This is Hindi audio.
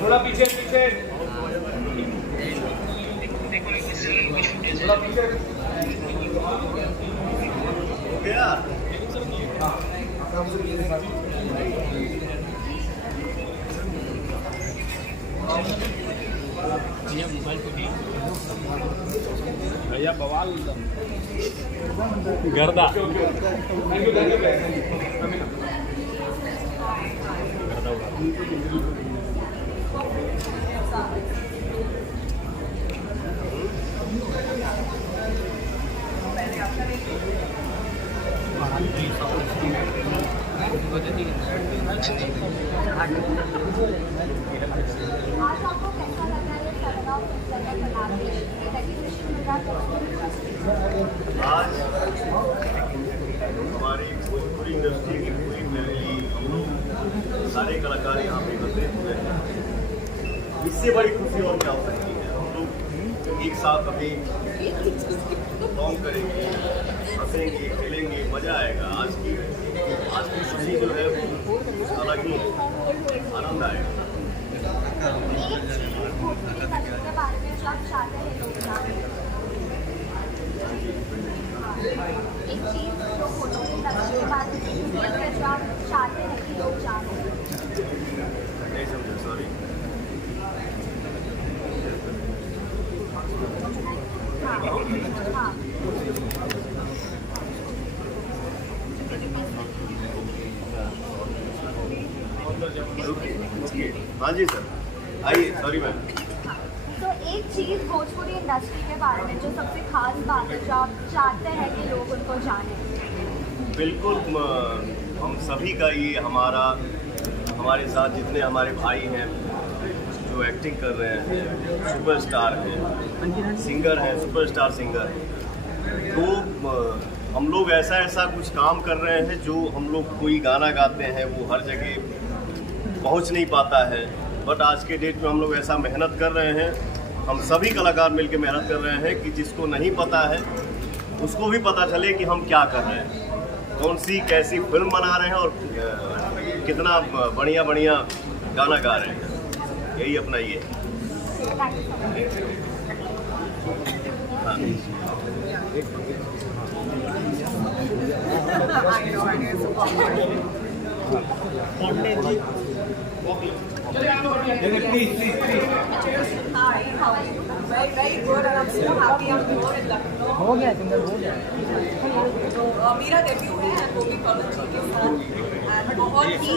थोड़ा पीछे पीछे थोड़ा पीछे हो गया। भैया बवाल गर्दा आज आपको कैसा लगा ये सरगांव जगह बना के रिकग्निशन मिला? आज हमारी भोजपुरी इंडस्ट्री की पूरी फैमिली, हम लोग सारे कलाकार यहाँ पे एकत्रित हुए हैं। इससे बड़ी खुशी और क्या हो सकती है। हम लोग एक साथ अभी परफॉर्म करेंगे, हंसेंगे, खेलेंगे, मजा आएगा। आज की खुशी जो है वो अलग ही आनंद आएगा। के बारे में जो आप चाहते हैं लोग जानें। एक चीज जो फोटो की इंडस्ट्री के बारे में जो आप चाहते हैं कि लोग जानें। नहीं समझे, सॉरी। हाँ हाँ जी सर, आइए। Sorry ma'am. तो एक चीज भोजपुरी इंडस्ट्री के बारे में जो सबसे खास बात है जो आप चाहते हैं कि लोग उनको जानें। बिल्कुल, हम सभी का ये हमारे साथ जितने हमारे भाई हैं जो एक्टिंग कर रहे हैं, सुपरस्टार हैं, सिंगर हैं, सुपरस्टार सिंगर, तो हम लोग ऐसा कुछ काम कर रहे हैं जो हम लोग कोई गाना गाते हैं वो हर जगह पहुंच नहीं पाता है। बट आज के डेट में हम लोग ऐसा मेहनत कर रहे हैं, हम सभी कलाकार मिलकर मेहनत कर रहे हैं कि जिसको नहीं पता है उसको भी पता चले कि हम क्या कर रहे हैं, कौन सी कैसी फिल्म बना रहे हैं और कितना बढ़िया बढ़िया गाना गा रहे हैं। यही अपना ये हाँ। Hi, how are you? Very good, and I'm so happy I'm here in Lucknow. हो गया सिंगर हो गया। तो मेरा डेब्यू है गोपी कॉलेज के साथ, and बहुत ही